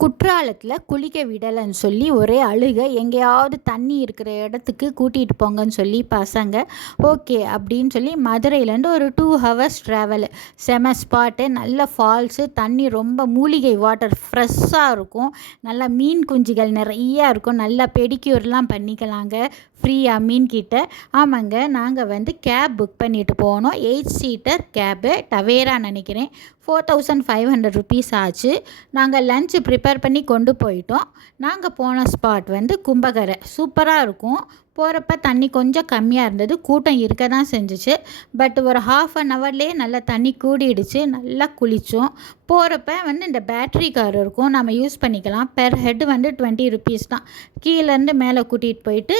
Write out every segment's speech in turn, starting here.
குற்றாலத்தில் குளிக்க விடலைன்னு சொல்லி ஒரே அழுகை. எங்கேயாவது தண்ணி இருக்கிற இடத்துக்கு கூட்டிகிட்டு போங்கன்னு சொல்லி பசங்க ஓகே அப்படின்னு சொல்லி மதுரையிலேருந்து ஒரு 2 ஹவர்ஸ் ட்ராவலு. செம ஸ்பாட்டு, நல்ல ஃபால்ஸு, தண்ணி ரொம்ப மூலிகை வாட்டர் ஃப்ரெஷ்ஷாக இருக்கும். நல்லா மீன் குஞ்சுகள் நிறையா இருக்கும். நல்லா பெடிக்யூர்லாம் பண்ணிக்கலாங்க ஃப்ரீயாக மீன்கிட்ட. ஆமாங்க, நாங்கள் கேப் புக் பண்ணிட்டு போனோம். 8 சீட்டர் கேபு, டவேரா நினைக்கிறேன். 4500 ருபீஸ் ஆச்சு. நாங்கள் லஞ்சு ப்ரிப்பேர் பண்ணி கொண்டு போயிட்டோம். நாங்கள் போன ஸ்பாட் கும்பகரை. சூப்பராக இருக்கும். போகிறப்ப தண்ணி கொஞ்சம் கம்மியாக இருந்தது, கூட்டம் இருக்க தான் செஞ்சிச்சு. பட் ஒரு ½ அன் ஹவர்லேயே நல்லா தண்ணி கூடிடுச்சு. நல்லா குளித்தோம். போகிறப்ப இந்த பேட்ரி கார் இருக்கும், நம்ம யூஸ் பண்ணிக்கலாம். பெர் ஹெட் 20 ருபீஸ் தான். கீழேருந்து மேலே கூட்டிகிட்டு போயிட்டு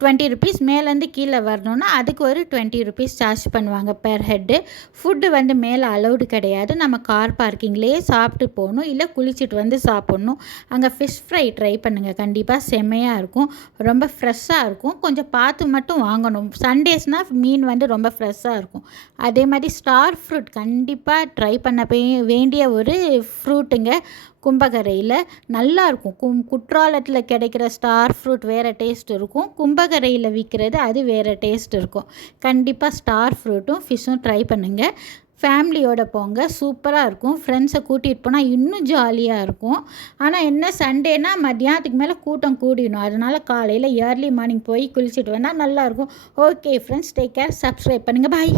20 ருபீஸ், மேலேருந்து கீழே வரணுன்னா அதுக்கு ஒரு 20 ருபீஸ் சார்ஜ் பண்ணுவாங்க பெர் ஹெட்டு. ஃபுட்டு மேலே அலௌடு கிடையாது. நம்ம கார் பார்க்கிங்லேயே சாப்பிட்டு போகணும், இல்லை குளிச்சுட்டு சாப்பிட்ணும். அங்கே ஃபிஷ் ஃப்ரை ட்ரை பண்ணுங்கள், கண்டிப்பாக செம்மையாக இருக்கும். ரொம்ப ஃப்ரெஷ்ஷாக இருக்கும். கொஞ்சம் பார்த்து மட்டும் வாங்கணும். சண்டேஸ்னால் மீன் ரொம்ப ஃப்ரெஷ்ஷாக இருக்கும். அதே மாதிரி ஸ்டார் ஃப்ரூட் கண்டிப்பாக ட்ரை பண்ண வேண்டிய ஒரு ஃப்ரூட்டுங்க. கும்பகரையில் நல்லாயிருக்கும். குற்றாலத்தில் கிடைக்கிற ஸ்டார் ஃப்ரூட் வேறு டேஸ்ட் இருக்கும். கும்பகரையில் விற்கிறது அது வேறு டேஸ்ட் இருக்கும். கண்டிப்பாக ஸ்டார் ஃப்ரூட்டும் ஃபிஷ்ஷும் ட்ரை பண்ணுங்கள். ஃபேமிலியோடு போங்க, சூப்பராக இருக்கும். ஃப்ரெண்ட்ஸை கூட்டிகிட்டு போனால் இன்னும் ஜாலியாக இருக்கும். ஆனால் என்ன, சண்டேனா மத்தியானத்துக்கு மேலே கூட்டம் கூடிடணும். அதனால் காலையில் ஏர்லி மார்னிங் போய் குளிச்சுட்டு வந்தால் நல்லாயிருக்கும். Okay friends, take care, subscribe பண்ணுங்கள், பாய்.